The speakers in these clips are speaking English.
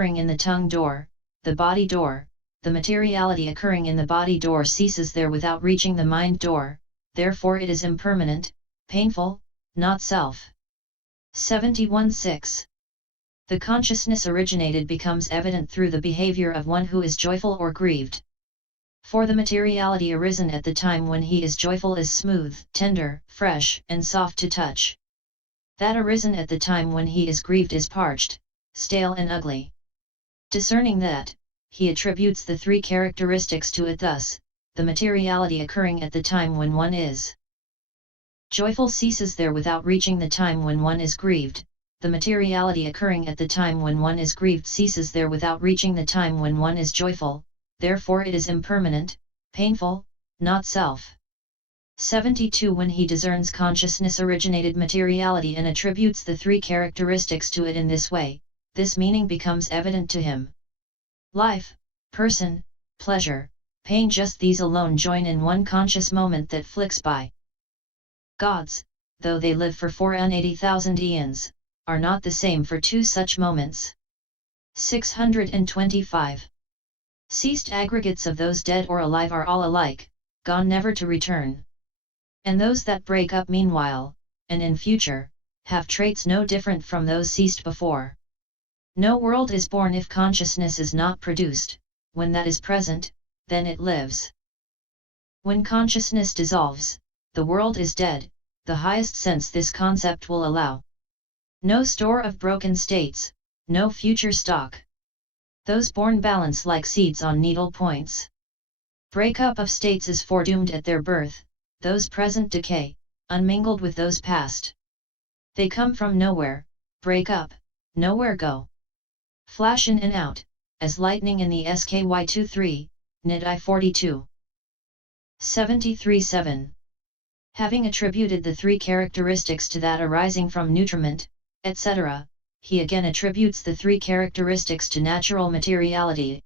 in the tongue door, the body door, the materiality occurring in the body door ceases there without reaching the mind door, therefore it is impermanent, painful, not self. 71.6. The consciousness-originated becomes evident through the behaviour of one who is joyful or grieved. For the materiality arisen at the time when he is joyful is smooth, tender, fresh, and soft to touch. That arisen at the time when he is grieved is parched, stale and ugly. Discerning that, he attributes the three characteristics to it thus: the materiality occurring at the time when one is joyful ceases there without reaching the time when one is grieved, the materiality occurring at the time when one is grieved ceases there without reaching the time when one is joyful, therefore it is impermanent, painful, not self. 72. When he discerns consciousness-originated materiality and attributes the three characteristics to it in this way, this meaning becomes evident to him. Life, person, pleasure, pain, just these alone join in one conscious moment that flicks by. Gods, though they live for 480,000 eons, are not the same for two such moments. 625. Ceased aggregates of those dead or alive are all alike, gone never to return. And those that break up meanwhile, and in future, have traits no different from those ceased before. No world is born if consciousness is not produced, when that is present, then it lives. When consciousness dissolves, the world is dead, the highest sense this concept will allow. No store of broken states, no future stock. Those born balance like seeds on needle points. Break-up of states is foredoomed at their birth, those present decay, unmingled with those past. They come from nowhere, break up, nowhere go. Flash in and out, as lightning in the SKY 23, NID 42. 73.7. Having attributed the three characteristics to that arising from nutriment, etc., he again attributes the three characteristics to natural materiality.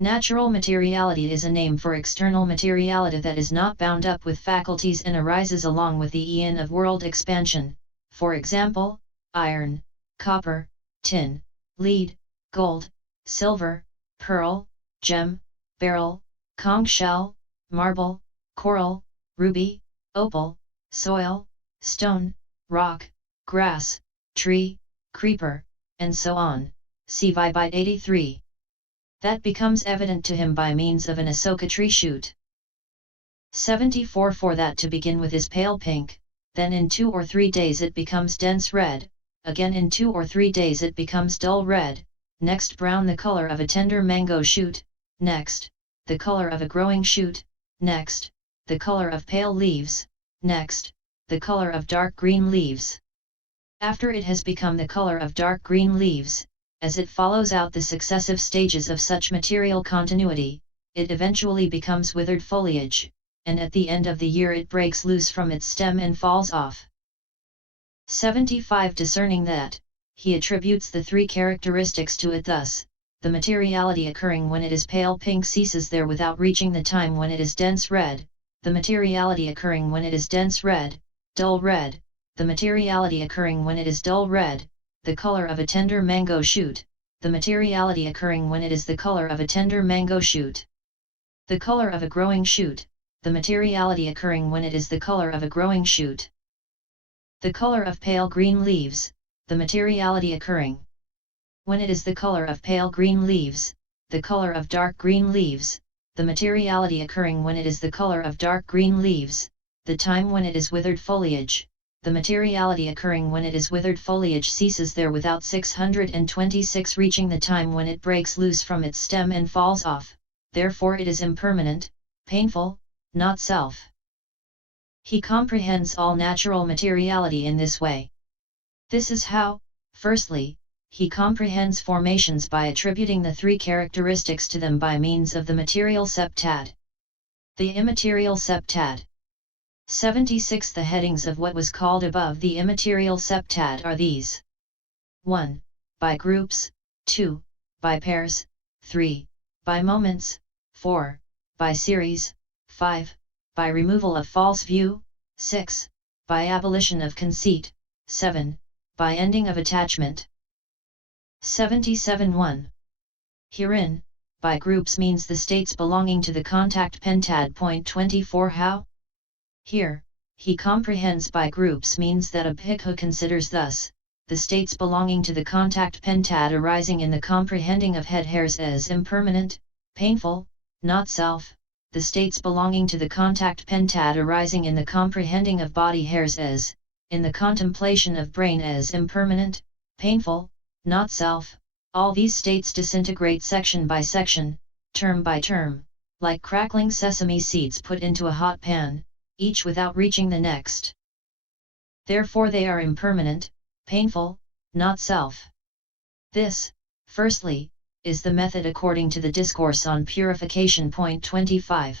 Natural materiality is a name for external materiality that is not bound up with faculties and arises along with the eon of world expansion, for example, iron, copper, tin, lead, gold, silver, pearl, gem, beryl, conch shell, marble, coral, ruby, opal, soil, stone, rock, grass, tree, creeper, and so on, see Vibite 83. That becomes evident to him by means of an asoka tree shoot. 74. For that to begin with is pale pink, then in 2 or 3 days it becomes dense red, again in 2 or 3 days it becomes dull red, next brown the color of a tender mango shoot, next, the color of a growing shoot, next, the color of pale leaves, next, the color of dark green leaves. After it has become the color of dark green leaves, as it follows out the successive stages of such material continuity, it eventually becomes withered foliage, and at the end of the year it breaks loose from its stem and falls off. 75. Discerning that, he attributes the three characteristics to it thus: the materiality occurring when it is pale pink ceases there without reaching the time when it is dense red, the materiality occurring when it is dense red, dull red, the materiality occurring when it is dull red, the color of a tender mango shoot, the materiality occurring when it is the color of a tender mango shoot, the color of a growing shoot, the materiality occurring when it is the color of a growing shoot, the color of pale green leaves, the materiality occurring when it is the color of pale green leaves, the color of dark green leaves, the materiality occurring when it is the color of dark green leaves, the time when it is withered foliage, the materiality occurring when it is withered foliage ceases there without 626 reaching the time when it breaks loose from its stem and falls off, therefore it is impermanent, painful, not self. He comprehends all natural materiality in this way. This is how, firstly, he comprehends formations by attributing the three characteristics to them by means of the material septad. The immaterial septad. 76. The headings of what was called above the immaterial septad are these: 1. By groups, 2. By pairs, 3. By moments, 4. By series, 5. By removal of false view, 6. By abolition of conceit, 7. By ending of attachment. 77.1. Herein, by groups means the states belonging to the contact pentad. Point 24. How? Here, he comprehends by groups means that a bhikkhu considers thus, the states belonging to the contact pentad arising in the comprehending of head hairs as impermanent, painful, not self, the states belonging to the contact pentad arising in the comprehending of body hairs as, in the contemplation of brain as impermanent, painful, not self. All these states disintegrate section by section, term by term, like crackling sesame seeds put into a hot pan, each without reaching the next. Therefore they are impermanent, painful, not self. This, firstly, is the method according to the Discourse on Purification. Point 25.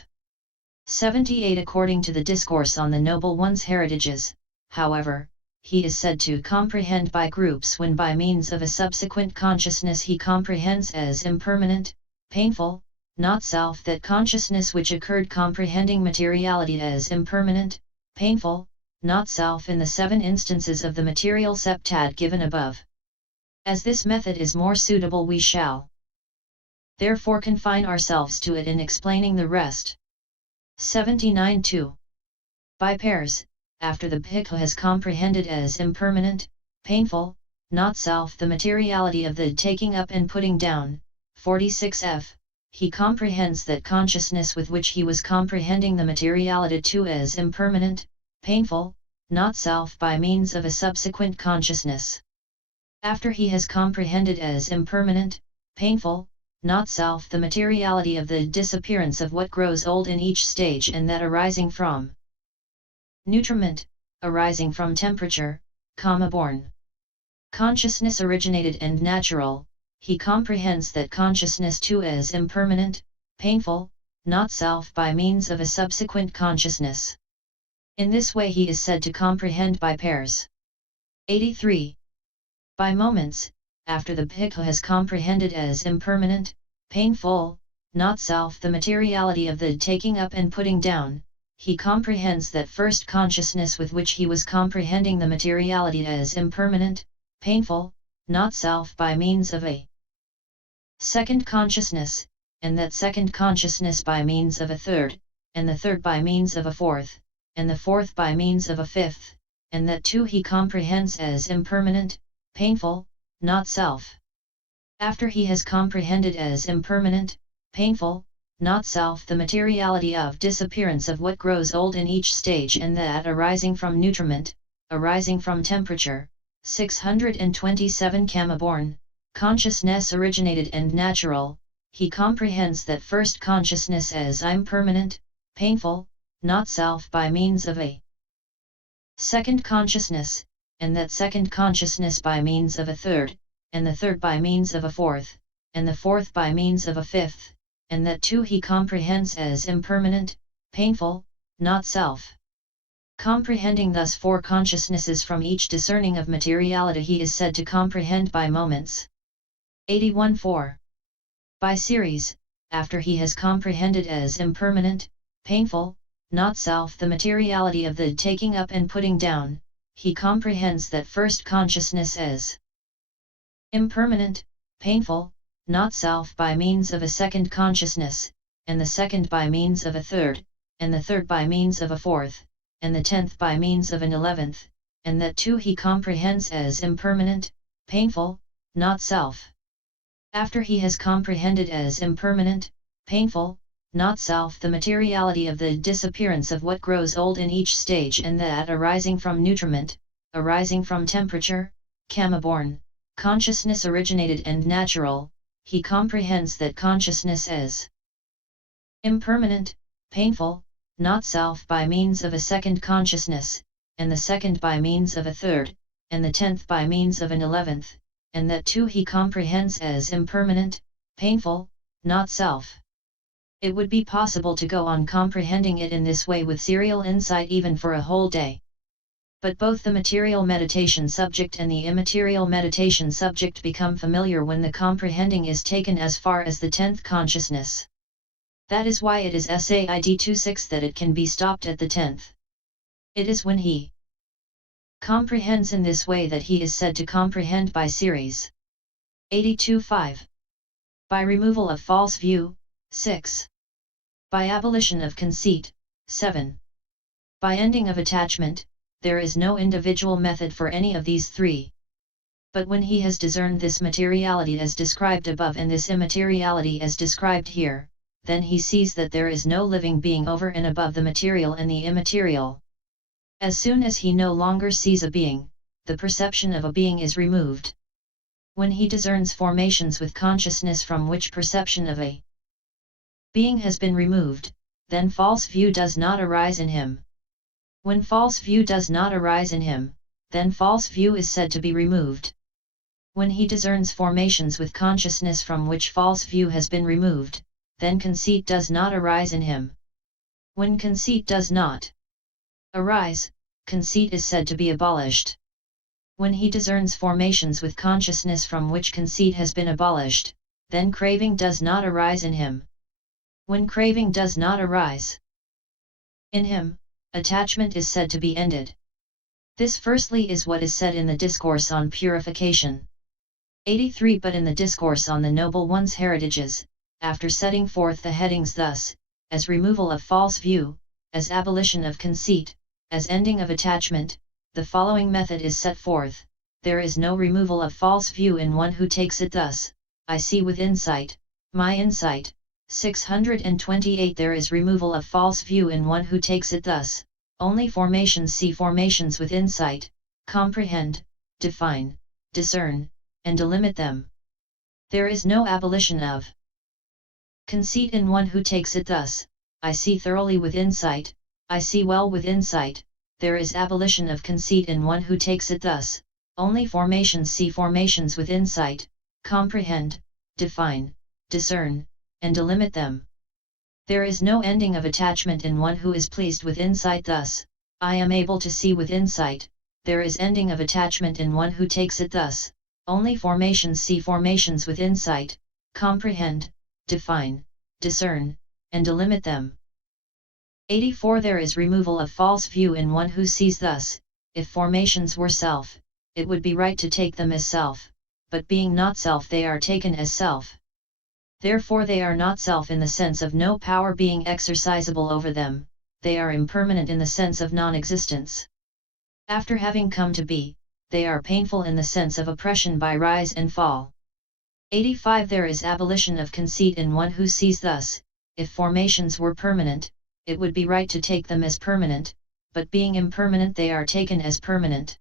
78. According to the Discourse on the Noble One's Heritages, however, he is said to comprehend by groups when by means of a subsequent consciousness he comprehends as impermanent, painful, not self that consciousness which occurred comprehending materiality as impermanent, painful, not self in the 7 instances of the material septad given above. As this method is more suitable, we shall therefore confine ourselves to it in explaining the rest. 79.2. By pairs, after the bhikkhu has comprehended as impermanent, painful, not self the materiality of the taking up and putting down, 46f, he comprehends that consciousness with which he was comprehending the materiality too as impermanent, painful, not self by means of a subsequent consciousness. After he has comprehended as impermanent, painful, not self the materiality of the disappearance of what grows old in each stage and that arising from nutriment, arising from temperature, born. Consciousness originated and natural, he comprehends that consciousness too as impermanent, painful, not self by means of a subsequent consciousness. In this way he is said to comprehend by pairs. 83. By moments, after the bhikkhu has comprehended as impermanent, painful, not self the materiality of the taking up and putting down, he comprehends that first consciousness with which he was comprehending the materiality as impermanent, painful, not self by means of a second consciousness, and that second consciousness by means of a third, and the third by means of a fourth, and the fourth by means of a fifth, and that too he comprehends as impermanent, painful, not self. After he has comprehended as impermanent, painful, not self the materiality of disappearance of what grows old in each stage and that arising from nutriment, arising from temperature, 627 born, consciousness originated and natural, he comprehends that first consciousness as impermanent, painful, not self by means of a second consciousness, and that second consciousness by means of a third, and the third by means of a fourth, and the fourth by means of a fifth, and that too he comprehends as impermanent, painful, not self. Comprehending thus 4 consciousnesses from each discerning of materiality he is said to comprehend by moments. 81.4. By series, after he has comprehended as impermanent, painful, not self the materiality of the taking up and putting down, he comprehends that first consciousness as impermanent, painful, not self by means of a second consciousness, and the second by means of a third, and the third by means of a fourth, and the 10th by means of an 11th, and that too he comprehends as impermanent, painful, not self. After he has comprehended as impermanent, painful, not self the materiality of the disappearance of what grows old in each stage and that arising from nutriment, arising from temperature, born, consciousness originated and natural, he comprehends that consciousness as impermanent, painful, not self by means of a second consciousness, and the second by means of a third, and the 10th by means of an 11th, and that too he comprehends as impermanent, painful, not self. It would be possible to go on comprehending it in this way with serial insight even for a whole day. But both the material meditation subject and the immaterial meditation subject become familiar when the comprehending is taken as far as the 10th consciousness. That is why it is Said 26 that it can be stopped at the 10th. It is when he comprehends in this way that he is said to comprehend by series. 82.5. By removal of false view, 6. By abolition of conceit, 7. By ending of attachment, there is no individual method for any of these three. But when he has discerned this materiality as described above and this immateriality as described here, then he sees that there is no living being over and above the material and the immaterial. As soon as he no longer sees a being, the perception of a being is removed. When he discerns formations with consciousness from which perception of a being has been removed, then false view does not arise in him. When false view does not arise in him, then false view is said to be removed. When he discerns formations with consciousness from which false view has been removed, then conceit does not arise in him. When conceit does not arise, conceit is said to be abolished. When he discerns formations with consciousness from which conceit has been abolished, then craving does not arise in him. When craving does not arise in him, attachment is said to be ended. This firstly is what is said in the Discourse on Purification. 83. But in the Discourse on the Noble One's Heritages, after setting forth the headings thus, as removal of false view, as abolition of conceit, as ending of attachment, the following method is set forth. There is no removal of false view in one who takes it thus: I see with insight, my insight. 628. There is removal of false view in one who takes it thus: only formations see formations with insight, comprehend, define, discern, and delimit them. There is no abolition of conceit in one who takes it thus: I see thoroughly with insight, I see well with insight. There is abolition of conceit in one who takes it thus: only formations see formations with insight, comprehend, define, discern, and delimit them. There is no ending of attachment in one who is pleased with insight thus: I am able to see with insight. There is ending of attachment in one who takes it thus: only formations see formations with insight, comprehend, define, discern, and delimit them. 84. There is removal of false view in one who sees thus: if formations were self, it would be right to take them as self, but being not self they are taken as self. Therefore they are not self in the sense of no power being exercisable over them, they are impermanent in the sense of non-existence. After having come to be, they are painful in the sense of oppression by rise and fall. 85. There is abolition of conceit in one who sees thus: if formations were permanent, it would be right to take them as permanent, but being impermanent they are taken as permanent.